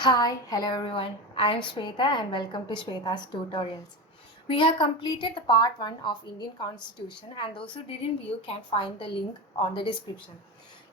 Hello everyone. I am Swetha and welcome to Swetha's Tutorials. We have completed the part 1 of Indian Constitution and those who didn't view can find the link on the description.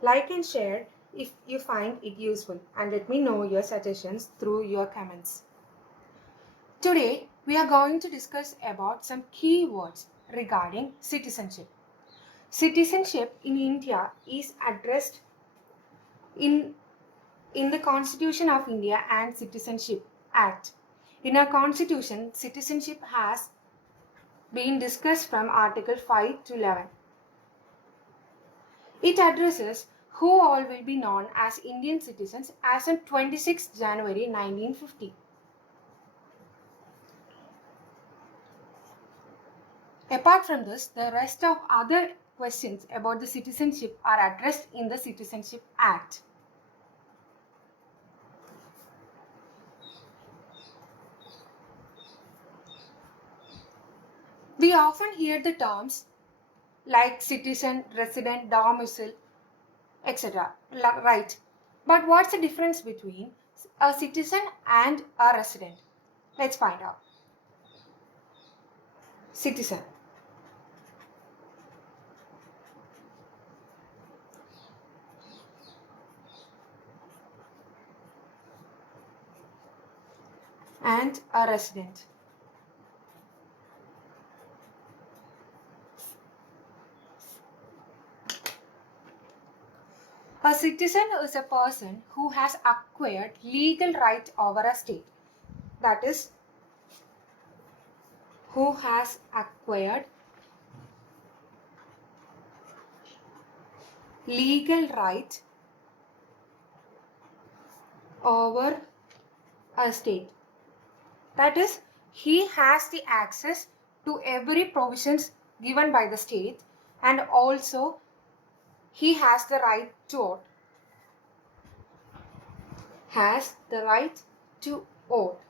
Like and share if you find it useful and let me know your suggestions through your comments. Today we are going to discuss about some key words regarding citizenship. Citizenship in India is addressed in the Constitution of India and Citizenship Act. In our Constitution, citizenship has been discussed from Article 5 to 11. It addresses who all will be known as Indian citizens as on 26 January 1950. Apart from this, the rest of other questions about the citizenship are addressed in the Citizenship Act. We often hear the terms like citizen, resident, domicile, etc. Right. But what's the difference between a citizen and a resident? Let's find out. Citizen. And a resident. A citizen is a person who has acquired legal right over a state. That is, who has acquired legal right over a state. That is, he has the access to every provisions given by the state and also he has the right to vote. Has the right to vote.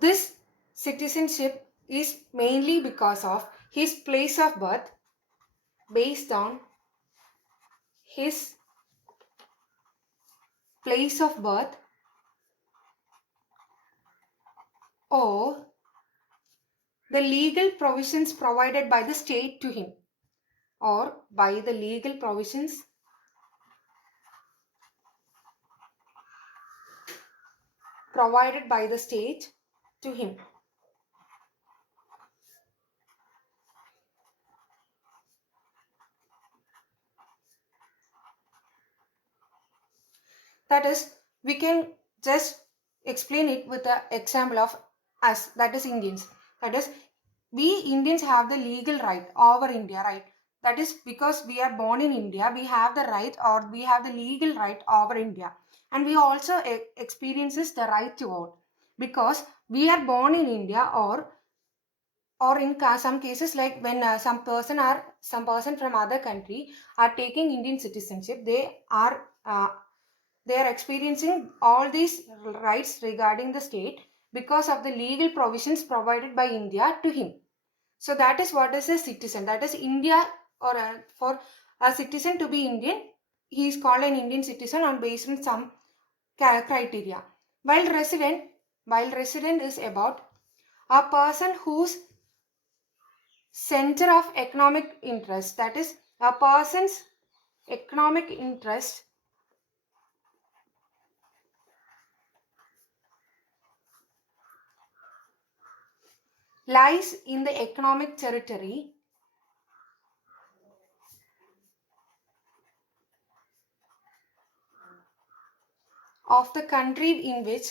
This citizenship is mainly because of his place of birth, based on his place of birth or the legal provisions provided by the state to him or by the legal provisions provided by the state to him. That is, we can just explain it with the example of us, that is Indians. That is, we Indians have the legal right over India, right? That is because we are born in India, we have the right or we have the legal right over India. And we also experiences the right to vote because we are born in India or in some cases like when some person from other country are taking Indian citizenship, they are experiencing all these rights regarding the state because of the legal provisions provided by India to him. So that is what is a citizen. That is India, or for a citizen to be Indian, he is called an Indian citizen on based on some criteria. While resident is about a person whose center of economic interest, that is a person's economic interest lies in the economic territory of the country in which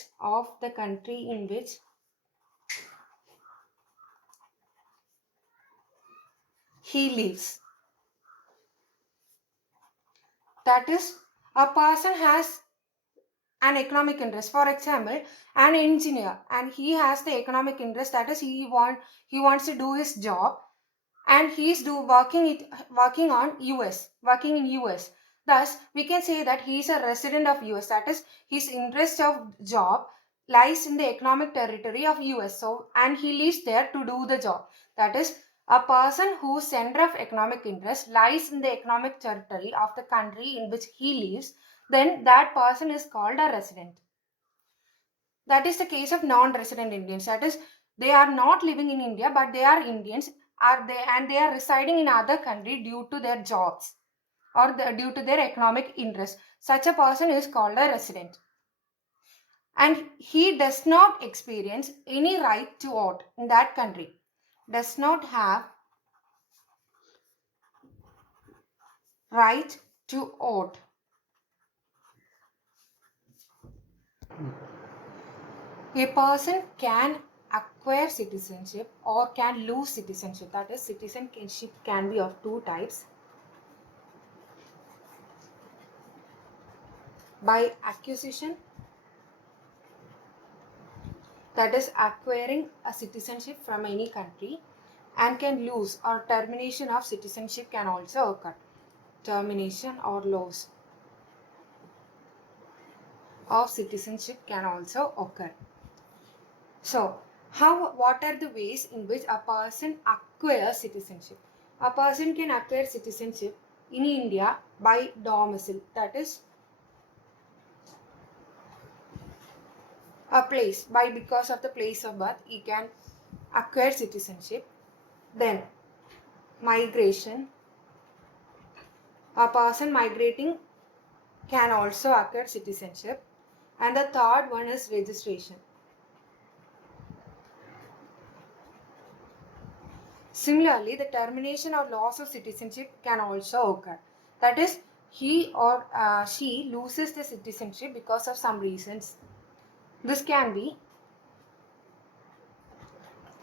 he lives. That is, a person has an economic interest. For example, an engineer, and he has the economic interest, that is he wants to do his job and he is working in US. Thus we can say that he is a resident of US. That is, his interest of job lies in the economic territory of US. So and he lives there to do the job. That is, A person whose center of economic interest lies in the economic territory of the country in which he lives, then that person is called a resident. That is the case of non-resident Indians. That is, they are not living in India, but they are Indians, and they are residing in other country due to their jobs or due to their economic interest. Such a person is called a resident. And he does not experience any right to vote in that country. Does not have right to vote. A person can acquire citizenship or can lose citizenship. That is, citizenship can be of two types. By acquisition, that is acquiring a citizenship from any country, and can lose, or termination of citizenship can also occur. Termination or loss of citizenship can also occur. So, what are the ways in which a person acquires citizenship? A person can acquire citizenship in India by domicile, that is a place, because of the place of birth he can acquire citizenship. Then migration, a person migrating can also acquire citizenship. And the third one is registration. Similarly, the termination or loss of citizenship can also occur. That is, he or she loses the citizenship because of some reasons. This can be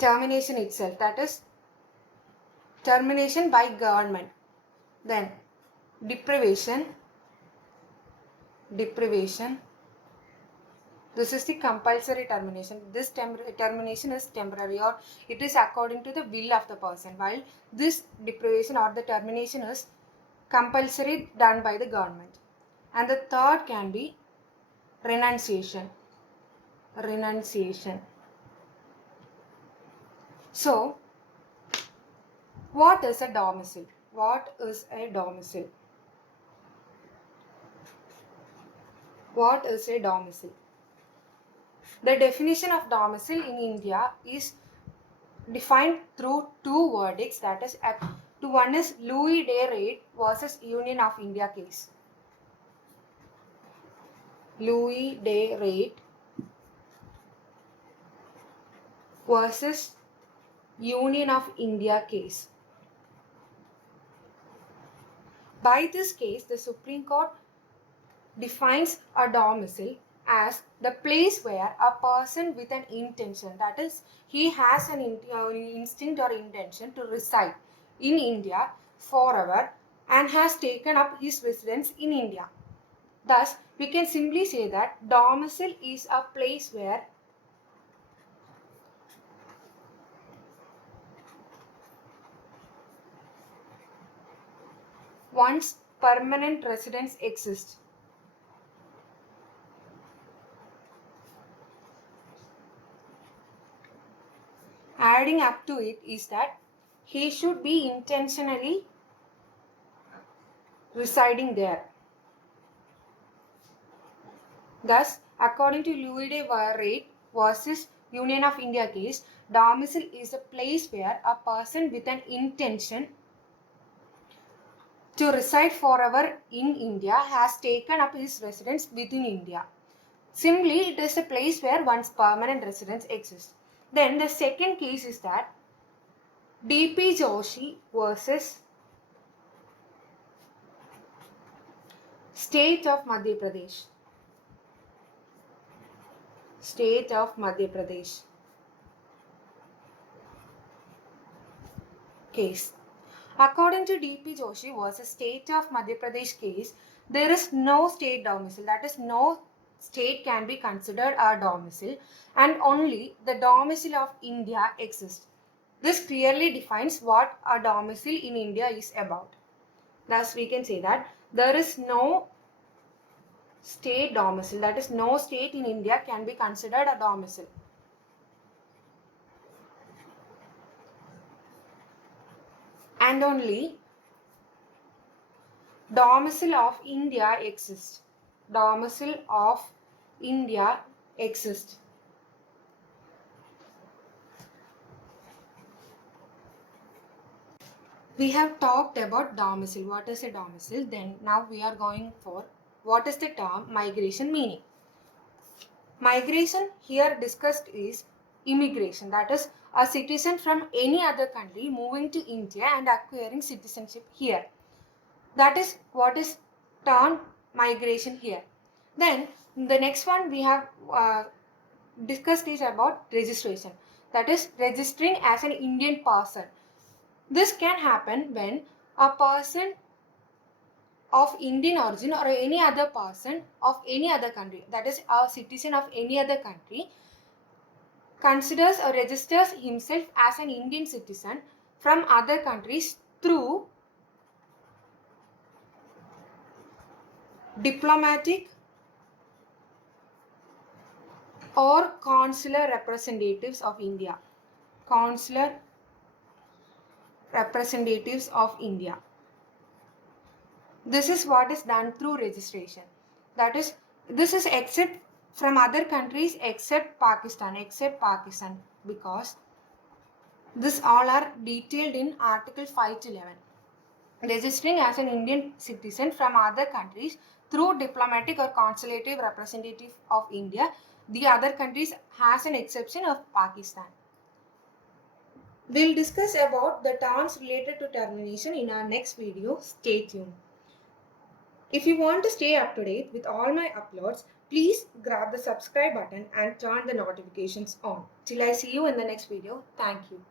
termination itself, that is termination by government. Then deprivation. This is the compulsory termination. This termination is temporary, or it is according to the will of the person, while this deprivation or the termination is compulsory, done by the government. And the third can be renunciation. So, what is a domicile? What is a domicile? The definition of domicile in India is defined through two verdicts, that is, one is Louis de Rate versus Union of India case. Louis de Rate versus Union of India case. By this case, the Supreme Court defines a domicile as the place where a person with an intention, that is, he has an instinct or intention to reside in India forever and has taken up his residence in India. Thus, we can simply say that domicile is a place where one's permanent residence exists. Adding up to it is that he should be intentionally residing there. Thus, according to Louis de Rate versus Union of India case, domicile is a place where a person with an intention to reside forever in India has taken up his residence within India. Simply, it is a place where one's permanent residence exists. Then the second case is that D.P. Joshi versus State of Madhya Pradesh. Case. According to D.P. Joshi versus State of Madhya Pradesh case, there is no state domicile. That is, no state can be considered a domicile, and only the domicile of India exists. This clearly defines what a domicile in India is about. Thus, we can say that there is no state domicile. That is, no state in India can be considered a domicile. and only domicile of India exists. Domicile of India exists. We have talked about domicile. What is a domicile? Then now we are going for what is the term migration meaning. Migration here discussed is immigration, that is a citizen from any other country moving to India and acquiring citizenship here. That is what is termed migration here. Then the next one we have discussed is about registration, that is registering as an Indian person. This can happen when a person of Indian origin or any other person of any other country, that is a citizen of any other country, considers or registers himself as an Indian citizen from other countries through diplomatic or consular representatives of India. Consular representatives of India. This is what is done through registration. That is, this is except from other countries except Pakistan, because this all are detailed in Article 5 to 11. Registering as an Indian citizen from other countries through diplomatic or consulative representative of India. The other countries has an exception of Pakistan. We'll discuss about the terms related to termination in our next video. Stay tuned. If you want to stay up to date with all my uploads, please grab the subscribe button and turn the notifications on. Till I see you in the next video. Thank you.